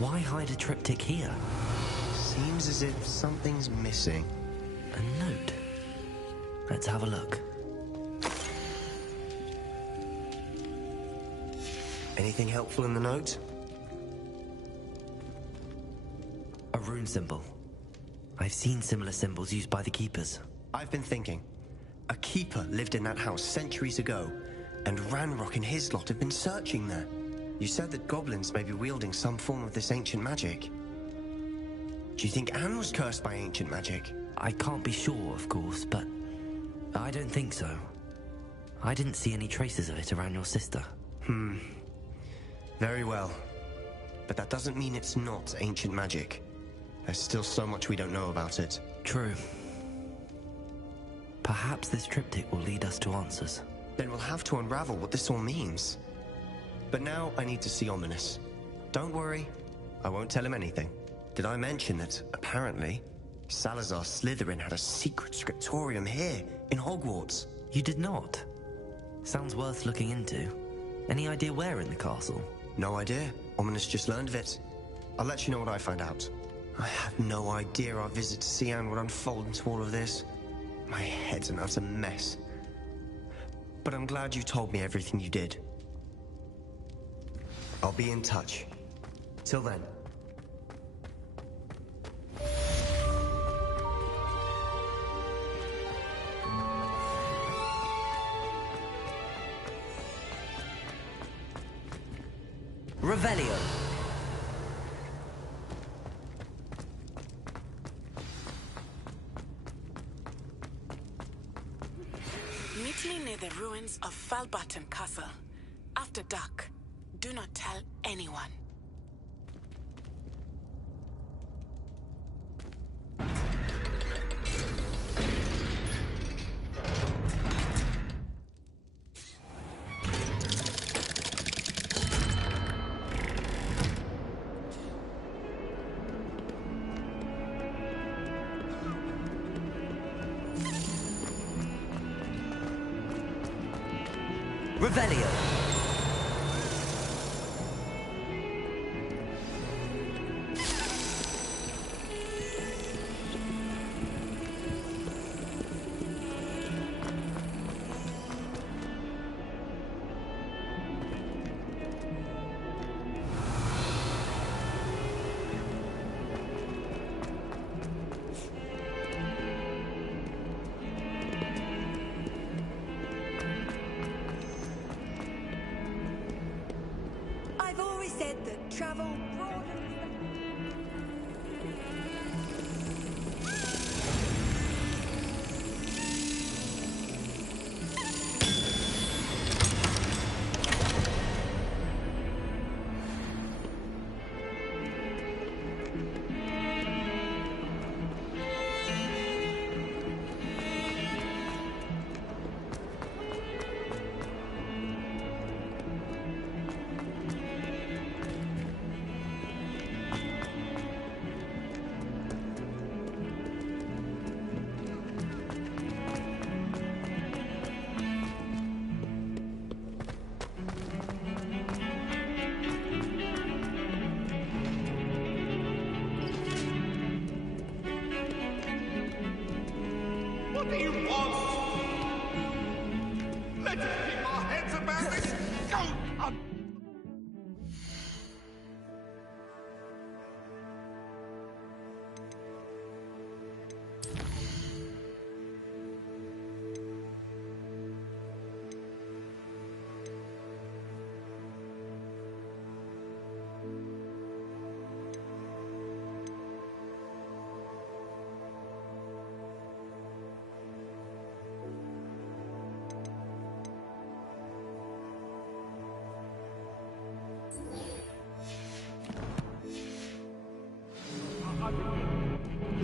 Why hide a triptych here? Seems as if something's missing. A note. Let's have a look. Anything helpful in the note? A rune symbol. I've seen similar symbols used by the Keepers. I've been thinking. A Keeper lived in that house centuries ago, and Ranrock and his lot have been searching there. You said that goblins may be wielding some form of this ancient magic. Do you think Anne was cursed by ancient magic? I can't be sure, of course, but I don't think so. I didn't see any traces of it around your sister. Very well. But that doesn't mean it's not ancient magic. There's still so much we don't know about it. True. Perhaps this triptych will lead us to answers. Then we'll have to unravel what this all means. But now I need to see Ominous. Don't worry, I won't tell him anything. Did I mention that, apparently, Salazar Slytherin had a secret scriptorium here, in Hogwarts? You did not? Sounds worth looking into. Any idea where in the castle? No idea. Ominous just learned of it. I'll let you know what I find out. I had no idea our visit to Cian would unfold into all of this. My head's an utter mess. But I'm glad you told me everything you did. I'll be in touch. Till then. Revelio. Meet me near the ruins of Falbaton Castle. After dark. Do not tell anyone. Revelio. said that travel broadens What do you want? Let's keep our heads about this. Go on.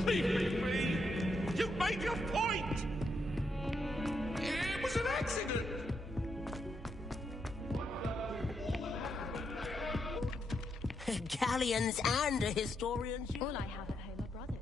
Leave me free! You made your point! It was an accident! Galleons and historians. All I have at home are brothers.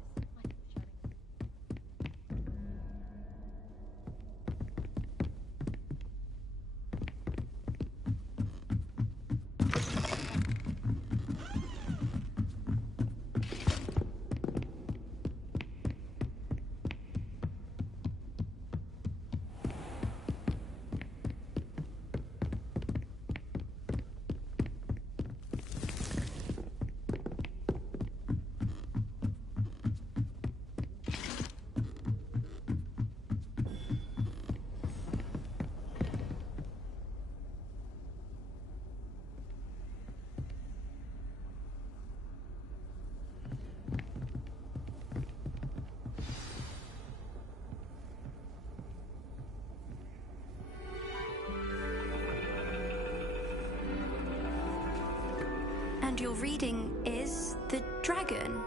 And your reading is The Dragon.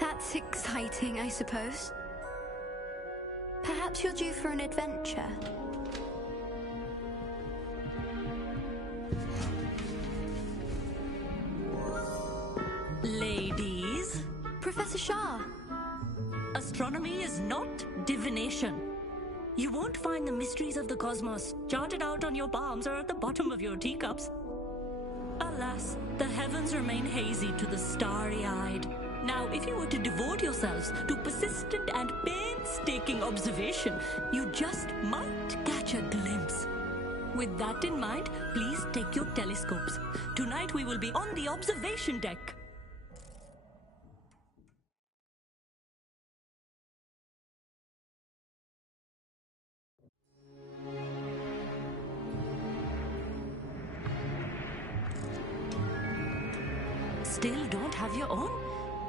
That's exciting, I suppose. Perhaps you're due for an adventure. Ladies, Professor Shah. astronomy is not divination. You won't find the mysteries of the cosmos charted out on your palms or at the bottom of your teacups. Alas, the heavens remain hazy to the starry-eyed. Now, if you were to devote yourselves to persistent and painstaking observation, you just might catch a glimpse. With that in mind, please take your telescopes. Tonight we will be on the observation deck. Still don't have your own?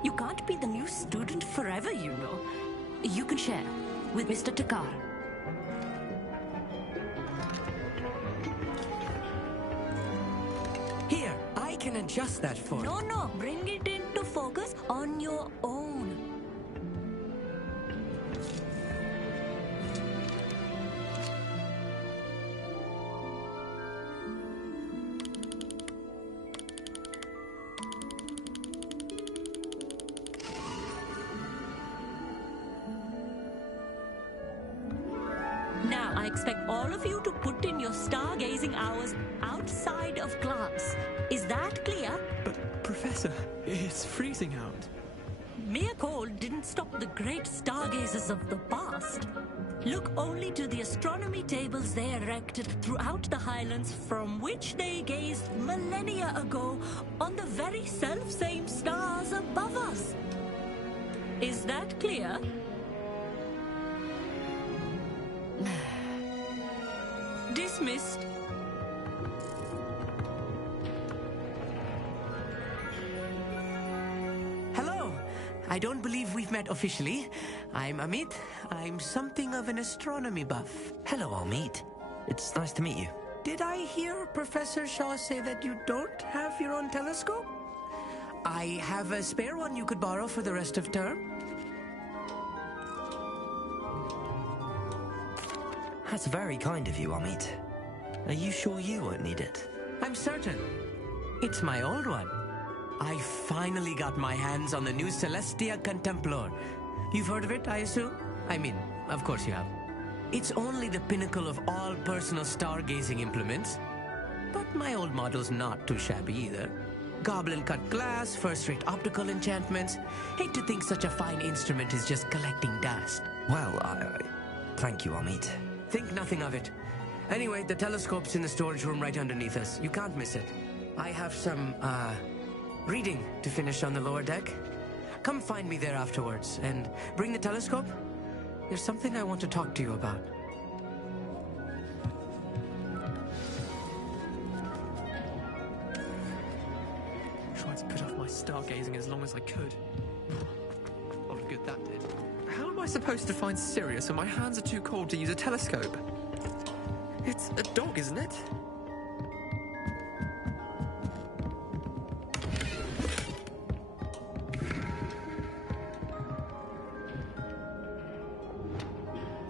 You can't be the new student forever, you know. You can share with Mr. Takar. Here, I can adjust that for you. No, bring it into focus on your own. Now, I expect all of you to put in your stargazing hours outside of class. Is that clear? But, Professor, it's freezing out. Mere cold didn't stop the great stargazers of the past. Look only to the astronomy tables they erected throughout the highlands from which they gazed millennia ago on the very self-same stars above us. Is that clear? Dismissed. I don't believe we've met officially. I'm Amit. I'm something of an astronomy buff. Hello, Amit. It's nice to meet you. Did I hear Professor Shaw say that you don't have your own telescope? I have a spare one you could borrow for the rest of term. That's very kind of you, Amit. Are you sure you won't need it? I'm certain. It's my old one. I finally got my hands on the new Celestia Contemplar. You've heard of it, I assume? I mean, of course you have. It's only the pinnacle of all personal stargazing implements. But my old model's not too shabby either. Goblin-cut glass, first-rate optical enchantments. Hate to think such a fine instrument is just collecting dust. Well, thank you, Amit. Think nothing of it. Anyway, the telescope's in the storage room right underneath us. You can't miss it. I have some, reading to finish on the lower deck. Come find me there afterwards, and bring the telescope. There's something I want to talk to you about. Tried to put off my stargazing as long as I could. A lot of good that did. How am I supposed to find Sirius when my hands are too cold to use a telescope? It's a dog, isn't it?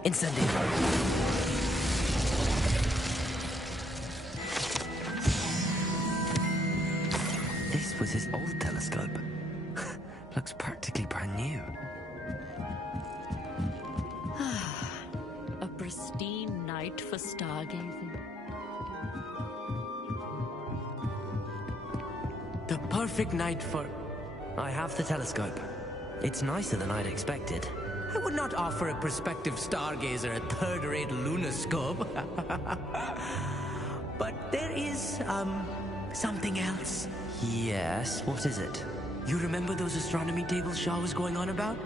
Incendio. This was his old telescope. Looks practically brand new. A pristine night for stargazing. The perfect night for... I have the telescope. It's nicer than I'd expected. I would not offer a prospective stargazer a third-rate lunoscope. But there is, something else. Yes, what is it? You remember those astronomy tables Shaw was going on about?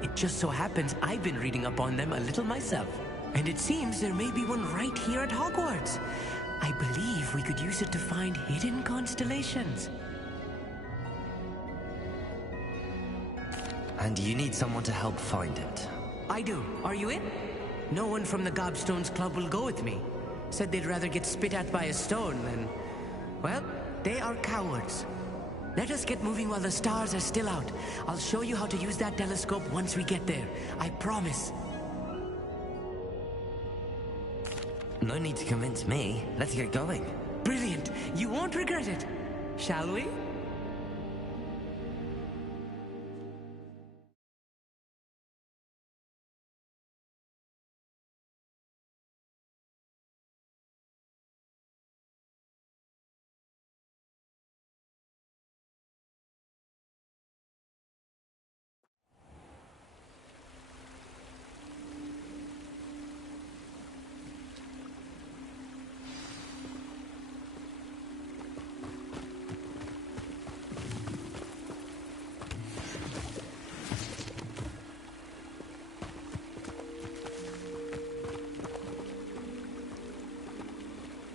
It just so happens I've been reading up on them a little myself. And it seems there may be one right here at Hogwarts. I believe we could use it to find hidden constellations. And you need someone to help find it. I do. Are you in? No one from the Gobstones Club will go with me. Said they'd rather get spit at by a stone than... Well, they are cowards. Let us get moving while the stars are still out. I'll show you how to use that telescope once we get there. I promise. No need to convince me. Let's get going. Brilliant. You won't regret it. Shall we?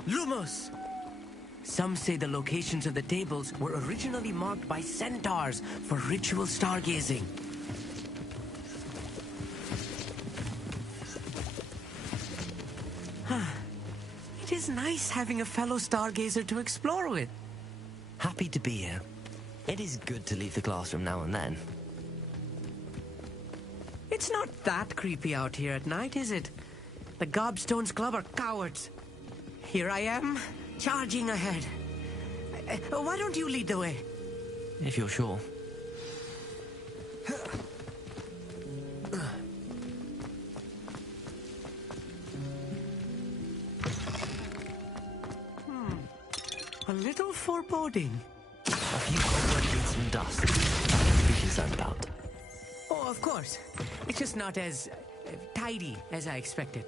Lumos! Some say the locations of the tables were originally marked by centaurs for ritual stargazing. It is nice having a fellow stargazer to explore with. Happy to be here. It is good to leave the classroom now and then. It's not that creepy out here at night, is it? The Gobstones Club are cowards. Here I am, charging ahead. Why don't you lead the way? If you're sure. A little foreboding. A few cobwebs and some dust. Nothing to be concerned about. Oh, of course. It's just not as tidy as I expected.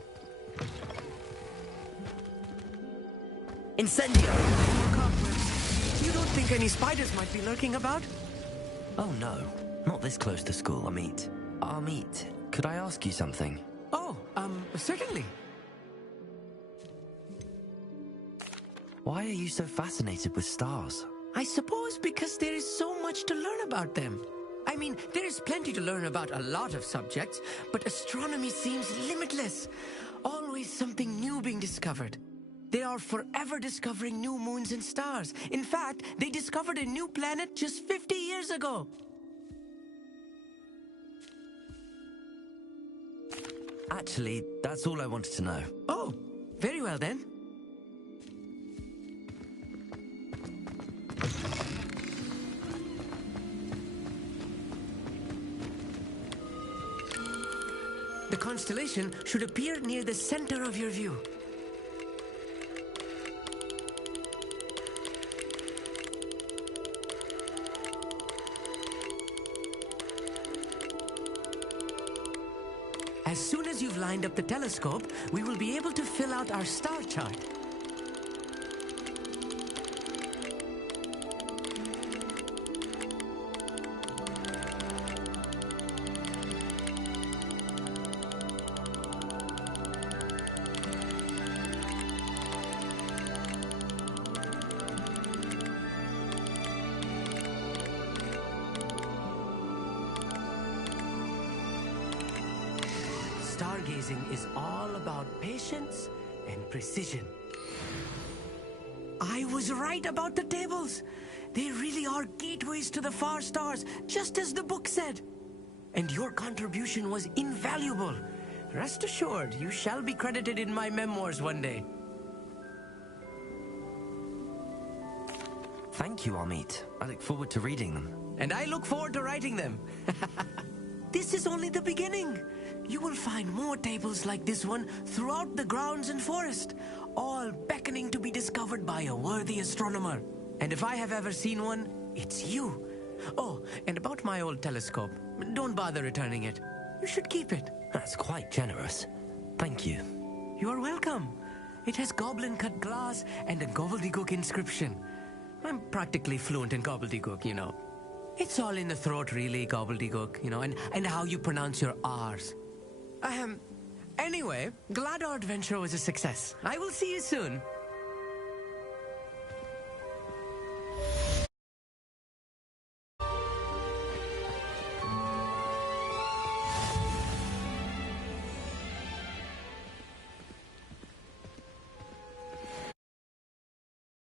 Incendio! You don't think any spiders might be lurking about? Oh no, not this close to school, Amit. Amit, could I ask you something? Oh, certainly. Why are you so fascinated with stars? I suppose because there is so much to learn about them. I mean, there is plenty to learn about a lot of subjects, but astronomy seems limitless. Always something new being discovered. They are forever discovering new moons and stars. In fact, they discovered a new planet just 50 years ago. Actually, that's all I wanted to know. Oh, very well then. The constellation should appear near the center of your view. As soon as you've lined up the telescope, we will be able to fill out our star chart. Stargazing is all about patience and precision. I was right about the tables. They really are gateways to the far stars, just as the book said. And your contribution was invaluable. Rest assured, you shall be credited in my memoirs one day. Thank you, Amit. I look forward to reading them. And I look forward to writing them. This is only the beginning. You will find more tables like this one throughout the grounds and forest, all beckoning to be discovered by a worthy astronomer. And if I have ever seen one, it's you. Oh, and about my old telescope, don't bother returning it. You should keep it. That's quite generous. Thank you. You are welcome. It has goblin-cut glass and a gobbledygook inscription. I'm practically fluent in gobbledygook, you know. It's all in the throat, really, gobbledygook, you know, and how you pronounce your R's. Anyway, glad our adventure was a success. I will see you soon.